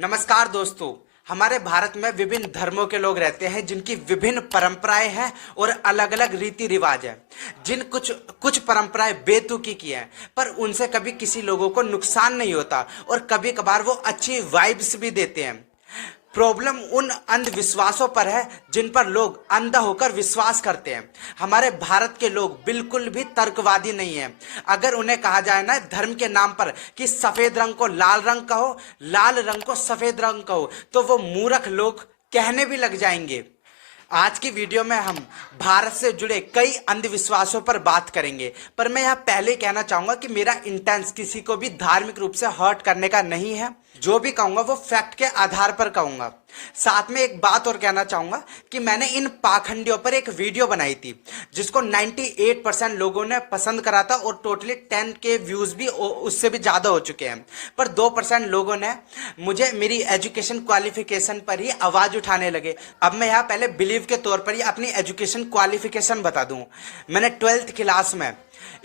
नमस्कार दोस्तों। हमारे भारत में विभिन्न धर्मों के लोग रहते हैं जिनकी विभिन्न परंपराएं हैं और अलग अलग रीति रिवाज है। जिन कुछ कुछ परंपराएं बेतुकी की हैं पर उनसे कभी किसी लोगों को नुकसान नहीं होता और कभी कभार वो अच्छी वाइब्स भी देते हैं। प्रॉब्लम उन अंधविश्वासों पर है जिन पर लोग अंधा होकर विश्वास करते हैं। हमारे भारत के लोग बिल्कुल भी तर्कवादी नहीं हैं। अगर उन्हें कहा जाए ना धर्म के नाम पर कि सफेद रंग को लाल रंग कहो, लाल रंग को सफेद रंग कहो, तो वो मूर्ख लोग कहने भी लग जाएंगे। आज की वीडियो में हम भारत से जुड़े कई अंधविश्वासों पर बात करेंगे, पर मैं यहाँ पहले कहना चाहूंगा कि मेरा इंटेंस किसी को भी धार्मिक रूप से हर्ट करने का नहीं है। जो भी कहूंगा वो फैक्ट के आधार पर कहूंगा। साथ में एक बात और कहना चाहूंगा कि मैंने इन पाखंडियों पर एक वीडियो बनाई थी जिसको 98% लोगों ने पसंद करा था और टोटली 10K व्यूज भी उससे भी ज्यादा हो चुके हैं। पर 2% लोगों ने मुझे मेरी एजुकेशन क्वालिफिकेशन पर ही आवाज उठाने लगे। अब मैं यहाँ पहले बिलीव के तौर पर ही अपनी एजुकेशन क्वालिफिकेशन बता दूं। मैंने 12th क्लास में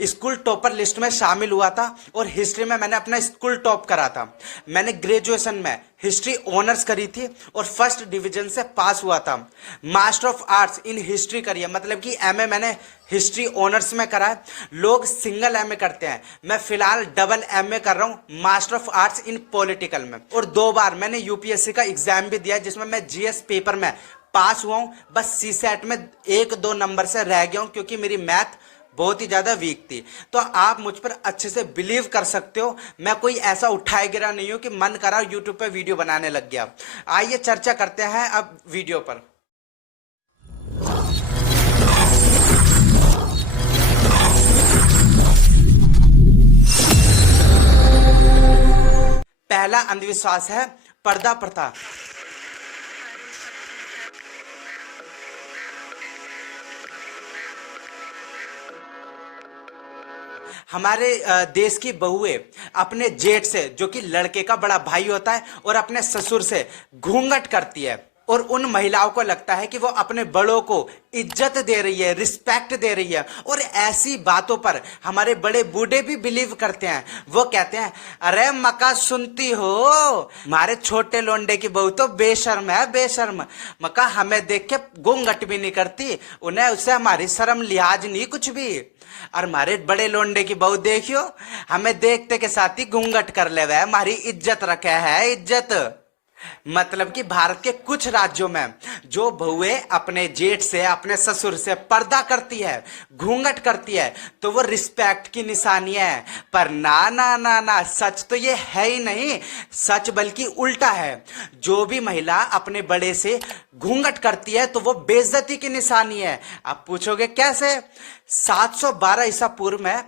स्कूल टॉपर लिस्ट में शामिल हुआ था और हिस्ट्री में मैंने अपना स्कूल टॉप करा था। मैंने ग्रेजुएशन में हिस्ट्री ऑनर्स करी थी और फर्स्ट डिवीजन से पास हुआ था। Master of arts in history करी है, मतलब कि एमए मैंने हिस्ट्री ऑनर्स में करा है। लोग सिंगल एमए करते हैं, मैं फिलहाल डबल एमए कर रहा हूँ, master of arts in political में। और 2 बार मैंने यूपीएससी का एग्जाम भी दिया जिसमें मैं जीएस पेपर में पास हुआ हूँ। बस सीसेट में 1-2 नंबर से रह गया हूँ क्योंकि मेरी मैथ बहुत ही ज्यादा वीक थी। तो आप मुझ पर अच्छे से बिलीव कर सकते हो, मैं कोई ऐसा उठाए गिरा नहीं हूं कि मन करा यूट्यूब पे वीडियो बनाने लग गया। आइए चर्चा करते हैं अब वीडियो पर। पहला अंधविश्वास है पर्दा प्रथा। हमारे देश की बहुएं अपने जेठ से, जो कि लड़के का बड़ा भाई होता है, और अपने ससुर से घूंघट करती है और उन महिलाओं को लगता है कि वो अपने बड़ों को इज्जत दे रही है, रिस्पेक्ट दे रही है। और ऐसी बातों पर हमारे बड़े बूढ़े भी बिलीव करते हैं। वो कहते हैं, अरे मका सुनती हो, हमारे छोटे लोंडे की बहू तो बेशर्म है, बेशर्म। मका हमें देख के घूंघट भी नहीं करती, उन्हें उससे हमारी शर्म लिहाज नहीं कुछ भी। और हमारे बड़े लोंडे की बहू देखियो, हमें देखते के साथ ही घूंघट कर ले, वह हमारी इज्जत रखे है, इज्जत। मतलब कि भारत के कुछ राज्यों में जो बहुएं अपने जेठ से, अपने ससुर से पर्दा करती है, घूंघट करती है, तो वो रिस्पेक्ट की निशानी है। पर ना ना ना ना, सच तो ये है ही नहीं, सच बल्कि उल्टा है। जो भी महिला अपने बड़े से घूंघट करती है तो वो बेइज्जती की निशानी है। आप पूछोगे कैसे? 712 ईसा पूर्व में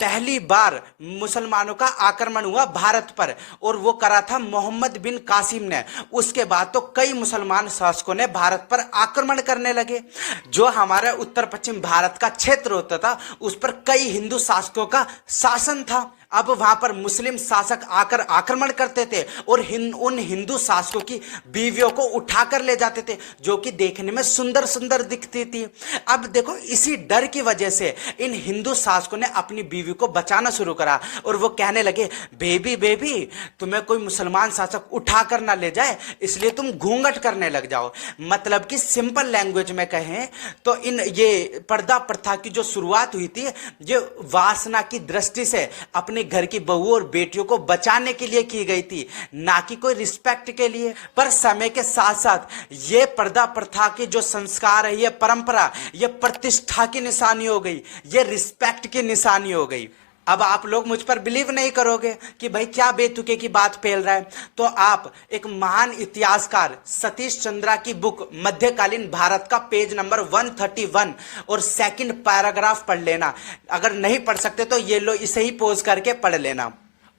पहली बार मुसलमानों का आक्रमण हुआ भारत पर और वो करा था मोहम्मद बिन कासिम ने। उसके बाद तो कई मुसलमान शासकों ने भारत पर आक्रमण करने लगे। जो हमारे उत्तर पश्चिम भारत का क्षेत्र होता था उस पर कई हिंदू शासकों का शासन था। अब वहां पर मुस्लिम शासक आकर आक्रमण करते थे और उन हिंदू शासकों की बीवियों को उठाकर ले जाते थे, जो कि देखने में सुंदर सुंदर दिखती थी। अब देखो, इसी डर की वजह से इन हिंदू शासकों ने अपनी बीवी को बचाना शुरू करा और वो कहने लगे, बेबी बेबी, तुम्हें कोई मुसलमान शासक उठाकर ना ले जाए इसलिए तुम घूंघट करने लग जाओ। मतलब कि सिंपल लैंग्वेज में कहें तो ये पर्दा प्रथा की जो शुरुआत हुई थी, ये वासना की दृष्टि से अपने घर की बहू और बेटियों को बचाने के लिए की गई थी, ना कि कोई रिस्पेक्ट के लिए। पर समय के साथ साथ ये पर्दा प्रथा की जो संस्कार है, ये परंपरा, ये प्रतिष्ठा की निशानी हो गई, ये रिस्पेक्ट की निशानी हो गई। अब आप लोग मुझ पर बिलीव नहीं करोगे कि भाई क्या बेतुके की बात फैल रहा है, तो आप एक महान इतिहासकार सतीश चंद्रा की बुक मध्यकालीन भारत का पेज नंबर 131 और सेकंड पैराग्राफ पढ़ लेना। अगर नहीं पढ़ सकते तो ये लो, इसे ही पोज करके पढ़ लेना।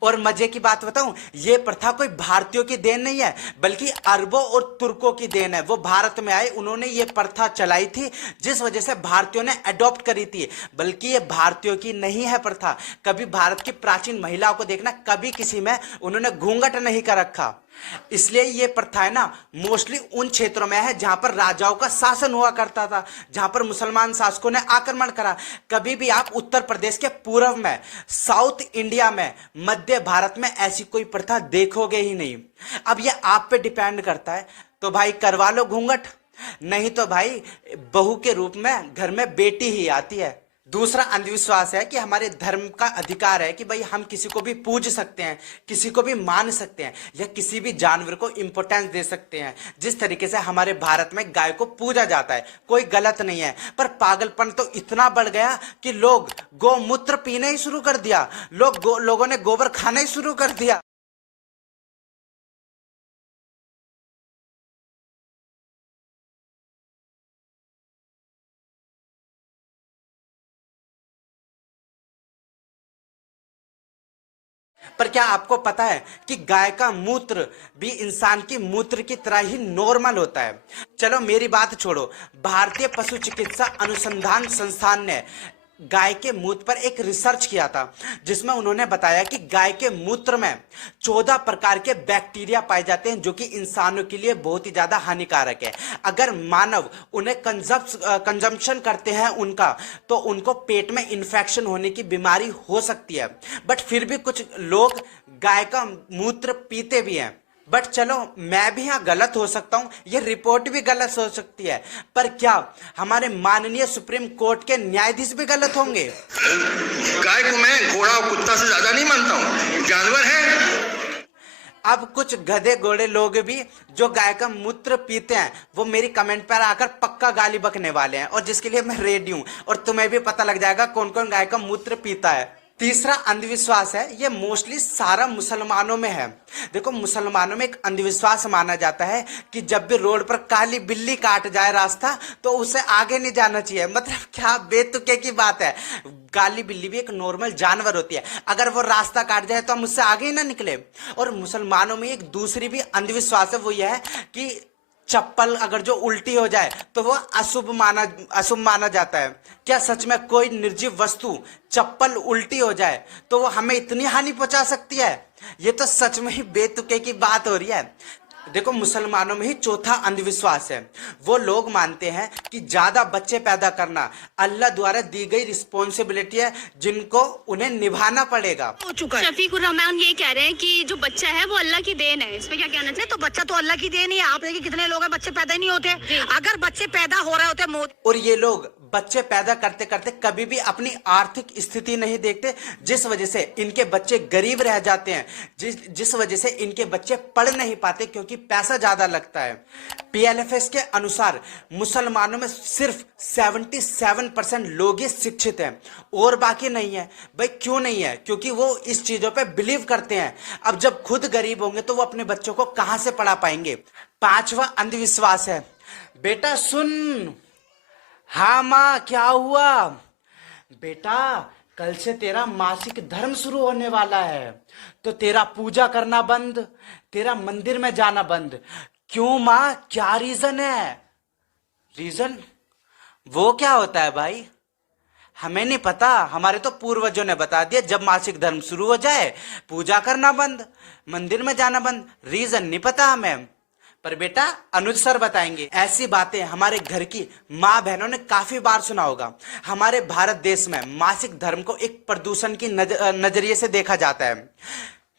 और मजे की बात बताऊं, ये प्रथा कोई भारतीयों की देन नहीं है बल्कि अरबों और तुर्कों की देन है। वो भारत में आए, उन्होंने ये प्रथा चलाई थी जिस वजह से भारतीयों ने अडॉप्ट करी थी। बल्कि ये भारतीयों की नहीं है प्रथा। कभी भारत की प्राचीन महिलाओं को देखना, कभी किसी में उन्होंने घूंघट नहीं कर रखा। इसलिए ये प्रथा है ना मोस्टली उन क्षेत्रों में है जहां पर राजाओं का शासन हुआ करता था, जहां पर मुसलमान शासकों ने आक्रमण करा। कभी भी आप उत्तर प्रदेश के पूर्व में, साउथ इंडिया में, मध्य भारत में ऐसी कोई प्रथा देखोगे ही नहीं। अब ये आप पे डिपेंड करता है, तो भाई करवा लो घूंघट, नहीं तो भाई बहू के रूप में घर में बेटी ही आती है। दूसरा अंधविश्वास है कि हमारे धर्म का अधिकार है कि भाई हम किसी को भी पूज सकते हैं, किसी को भी मान सकते हैं, या किसी भी जानवर को इंपॉर्टेंस दे सकते हैं। जिस तरीके से हमारे भारत में गाय को पूजा जाता है, कोई गलत नहीं है, पर पागलपन तो इतना बढ़ गया कि लोग गौमूत्र पीने ही शुरू कर दिया, लोगों ने गोबर खाना ही शुरू कर दिया। पर क्या आपको पता है कि गाय का मूत्र भी इंसान की मूत्र की तरह ही नॉर्मल होता है? चलो मेरी बात छोड़ो, भारतीय पशु चिकित्सा अनुसंधान संस्थान ने गाय के मूत्र पर एक रिसर्च किया था, जिसमें उन्होंने बताया कि गाय के मूत्र में 14 प्रकार के बैक्टीरिया पाए जाते हैं जो कि इंसानों के लिए बहुत ही ज्यादा हानिकारक है। अगर मानव उन्हें कंजम्पशन करते हैं उनका, तो उनको पेट में इन्फेक्शन होने की बीमारी हो सकती है। बट फिर भी कुछ लोग गाय का मूत्र पीते भी हैं। बट चलो मैं भी यहाँ गलत हो सकता हूँ, ये रिपोर्ट भी गलत हो सकती है, पर क्या हमारे माननीय सुप्रीम कोर्ट के न्यायाधीश भी गलत होंगे? गाय को मैं घोड़ा और कुत्ता से ज्यादा नहीं मानता हूँ, जानवर है। अब कुछ गधे घोड़े लोग भी जो गाय का मूत्र पीते हैं, वो मेरी कमेंट पर आकर पक्का गाली बकने वाले हैं, और जिसके लिए मैं रेडी हूं, और तुम्हें भी पता लग जाएगा कौन कौन गाय का मूत्र पीता है। तीसरा अंधविश्वास है, ये मोस्टली सारा मुसलमानों में है। देखो मुसलमानों में एक अंधविश्वास माना जाता है कि जब भी रोड पर काली बिल्ली काट जाए रास्ता, तो उसे आगे नहीं जाना चाहिए। मतलब क्या बेतुके की बात है, काली बिल्ली भी एक नॉर्मल जानवर होती है, अगर वो रास्ता काट जाए तो हम उससे आगे ही ना निकले। और मुसलमानों में एक दूसरी भी अंधविश्वास है, वो यह है कि चप्पल अगर जो उल्टी हो जाए तो वो अशुभ माना जाता है। क्या सच में कोई निर्जीव वस्तु चप्पल उल्टी हो जाए तो वो हमें इतनी हानि पहुंचा सकती है? ये तो सच में ही बेतुके की बात हो रही है। देखो मुसलमानों में ही चौथा अंधविश्वास है, वो लोग मानते हैं कि ज्यादा बच्चे पैदा करना अल्लाह द्वारा दी गई रिस्पॉन्सिबिलिटी है, जिनको उन्हें निभाना पड़ेगा। हो चुका है। शफीकुर रहमान ये कह रहे हैं कि जो बच्चा है वो अल्लाह की देन है, इस पे क्या कहना चाहिए? तो बच्चा तो अल्लाह की देन ही है। आप देखिए कितने लोग हैं बच्चे पैदा ही नहीं होते। अगर बच्चे पैदा हो रहे होते मोदी, और ये लोग बच्चे पैदा करते करते कभी भी अपनी आर्थिक स्थिति नहीं देखते, जिस वजह से इनके बच्चे गरीब रह जाते हैं, जिस वजह से इनके बच्चे पढ़ नहीं पाते क्योंकि पैसा ज्यादा लगता है। पीएलएफएस के अनुसार मुसलमानों में सिर्फ 77% लोग ही शिक्षित हैं और बाकी नहीं है। भाई क्यों नहीं है? क्योंकि वो इस चीजों पे बिलीव करते हैं। अब जब खुद गरीब होंगे तो वो अपने बच्चों को कहां से पढ़ा पाएंगे? पांचवा अंधविश्वास है, बेटा सुन। हाँ माँ क्या हुआ? बेटा कल से तेरा मासिक धर्म शुरू होने वाला है, तो तेरा पूजा करना बंद, तेरा मंदिर में जाना बंद। क्यों माँ, क्या रीजन है? रीजन वो क्या होता है भाई? हमें नहीं पता, हमारे तो पूर्वजों ने बता दिया जब मासिक धर्म शुरू हो जाए पूजा करना बंद, मंदिर में जाना बंद। रीजन नहीं पता हमें, पर बेटा अनुज सर बताएंगे। ऐसी बातें हमारे घर की माँ बहनों ने काफी बार सुना होगा। हमारे भारत देश में मासिक धर्म को एक प्रदूषण की नजरिए से देखा जाता है।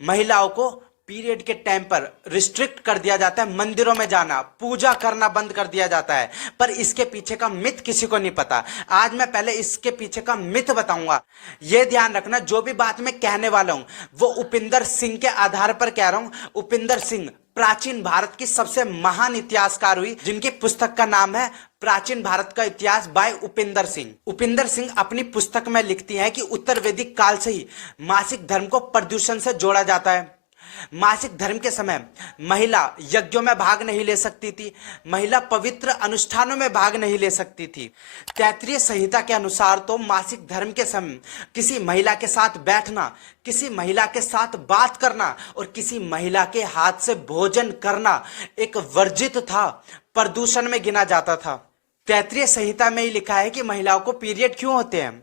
महिलाओं को पीरियड के टाइम पर रिस्ट्रिक्ट कर दिया जाता है, मंदिरों में जाना, पूजा करना बंद कर दिया जाता है। पर इसके पीछे का मिथ किसी को नहीं पता। आज मैं पहले इसके पीछे का मिथ बताऊंगा। यह ध्यान रखना, जो भी बात मैं कहने वाला हूं वो उपिंदर सिंह के आधार पर कह रहा हूं। उपिंदर सिंह प्राचीन भारत की सबसे महान इतिहासकार हुई, जिनकी पुस्तक का नाम है प्राचीन भारत का इतिहास बाय उपिंदर सिंह। उपिंदर सिंह अपनी पुस्तक में लिखती हैं कि उत्तर वैदिक काल से ही मासिक धर्म को प्रदूषण से जोड़ा जाता है। मासिक धर्म के समय महिला यज्ञों में भाग नहीं ले सकती थी, महिला पवित्र अनुष्ठानों में भाग नहीं ले सकती थी। तैत्तिरीय संहिता के अनुसार तो मासिक धर्म के समय किसी महिला के साथ बैठना, किसी महिला के साथ बात करना और किसी महिला के हाथ से भोजन करना एक वर्जित था, प्रदूषण में गिना जाता था। तैत्तिरीय संहिता में ही लिखा है कि महिलाओं को पीरियड क्यों होते हैं।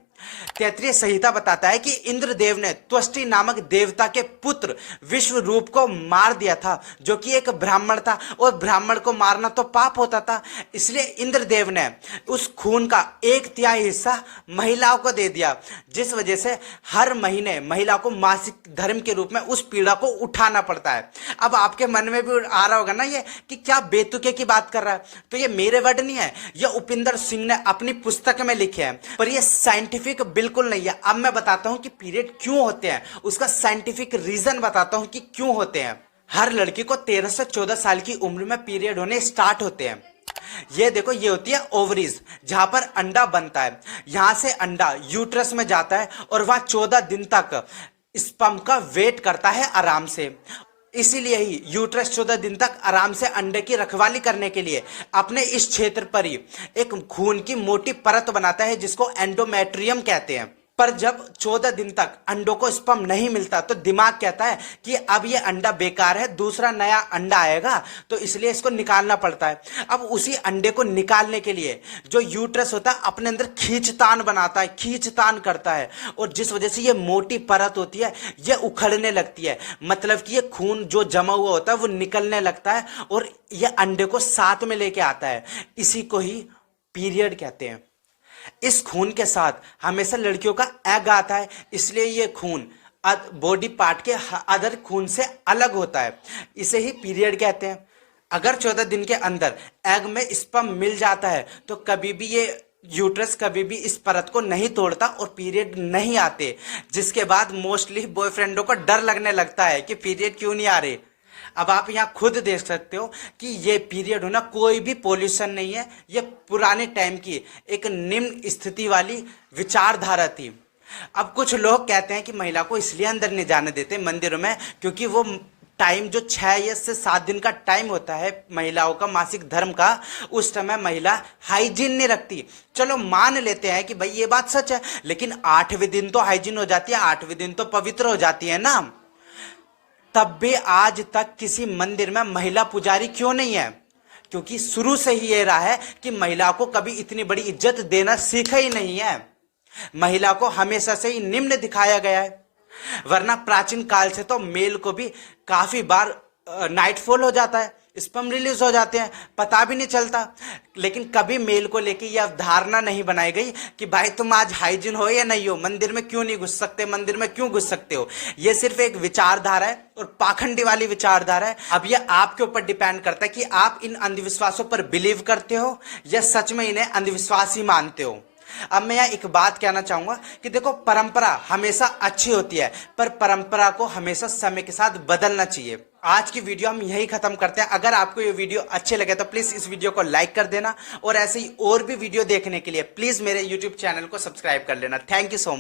तैत्तिरीय संहिता बताता है कि इंद्रदेव ने त्वष्टि नामक देवता के पुत्र विश्व रूप को मार दिया था, जो कि एक ब्राह्मण था, और ब्राह्मण को मारना तो पाप होता था। इसलिए इंद्रदेव ने उस खून का 1/3 हिस्सा महिलाओं को दे दिया, जिस वजह से हर महीने महिला को मासिक धर्म के रूप में उस पीड़ा को उठाना पड़ता है। अब आपके मन में भी आ रहा होगा ना ये कि क्या बेतुके की बात कर रहा है, तो ये मेरे वर्ड नहीं है, ये उपिंदर सिंह ने अपनी पुस्तक में लिखे हैं, पर ये साइंटिफिक बिल्कुल नहीं है। अब मैं बताता हूं कि पीरियड क्यों होते हैं, उसका साइंटिफिक रीजन बताता हूं कि क्यों होते हैं। हर लड़की को 13 से 14 साल की उम्र में पीरियड होने स्टार्ट होते हैं। ये देखो, ये होती है ओवरीज, जहां पर अंडा बनता है। यहां से अंडा यूट्रस में जाता है और वहां 14 दिन तक स्पर्म का वेट करता है आराम से। इसीलिए ही यूट्रस 14 दिन तक आराम से अंडे की रखवाली करने के लिए अपने इस क्षेत्र पर ही एक खून की मोटी परत बनाता है, जिसको एंडोमेट्रियम कहते हैं। पर जब 14 दिन तक अंडों को स्पर्म नहीं मिलता तो दिमाग कहता है कि अब ये अंडा बेकार है, दूसरा नया अंडा आएगा, तो इसलिए इसको निकालना पड़ता है। अब उसी अंडे को निकालने के लिए जो यूट्रस होता है अपने अंदर खींचतान बनाता है, खींचतान करता है, और जिस वजह से ये मोटी परत होती है ये उखड़ने लगती है। मतलब कि ये खून जो जमा हुआ होता है वो निकलने लगता है और ये अंडे को साथ में लेके आता है। इसी को ही पीरियड कहते हैं। इस खून के साथ हमेशा लड़कियों का एग आता है, इसलिए ये खून बॉडी पार्ट के अदर खून से अलग होता है। इसे ही पीरियड कहते हैं। अगर 14 दिन के अंदर एग में स्पर्म मिल जाता है तो कभी भी ये यूट्रस कभी भी इस परत को नहीं तोड़ता और पीरियड नहीं आते, जिसके बाद मोस्टली बॉयफ्रेंडों को डर लगने लगता है कि पीरियड क्यों नहीं आ रहे। अब आप यहाँ खुद देख सकते हो कि ये पीरियड होना कोई भी पॉल्यूशन नहीं है, ये पुराने टाइम की एक निम्न स्थिति वाली विचारधारा थी। अब कुछ लोग कहते हैं कि महिला को इसलिए अंदर नहीं जाने देते मंदिरों में क्योंकि वो टाइम जो 6 से 7 दिन का टाइम होता है महिलाओं का मासिक धर्म का, उस समय महिला हाइजीन नहीं रखती। चलो मान लेते हैं कि भाई ये बात सच है, लेकिन 8वें दिन तो हाइजीन हो जाती है, 8वें दिन तो पवित्र हो जाती है ना। तब भी आज तक किसी मंदिर में महिला पुजारी क्यों नहीं है? क्योंकि शुरू से ही ये रहा है कि महिला को कभी इतनी बड़ी इज्जत देना सीखा ही नहीं है। महिला को हमेशा से ही निम्न दिखाया गया है, वरना प्राचीन काल से तो मेल को भी काफी बार नाइटफॉल हो जाता है, स्पर्म रिलीज हो जाते हैं, पता भी नहीं चलता। लेकिन कभी मेल को लेके यह धारणा नहीं बनाई गई कि भाई तुम आज हाइजीन हो या नहीं हो, मंदिर में क्यों नहीं घुस सकते, मंदिर में क्यों घुस सकते हो। यह सिर्फ एक विचारधारा है और पाखंडी वाली विचारधारा है। अब यह आपके ऊपर डिपेंड करता है कि आप इन अंधविश्वासों पर बिलीव करते हो या सच में इन्हें अंधविश्वास ही मानते हो। अब मैं यहाँ एक बात कहना चाहूंगा कि देखो, परंपरा हमेशा अच्छी होती है, पर परंपरा को हमेशा समय के साथ बदलना चाहिए। आज की वीडियो हम यही खत्म करते हैं। अगर आपको ये वीडियो अच्छे लगे तो प्लीज इस वीडियो को लाइक कर देना, और ऐसे ही और भी वीडियो देखने के लिए प्लीज मेरे यूट्यूब चैनल को सब्सक्राइब कर लेना। Thank you so much.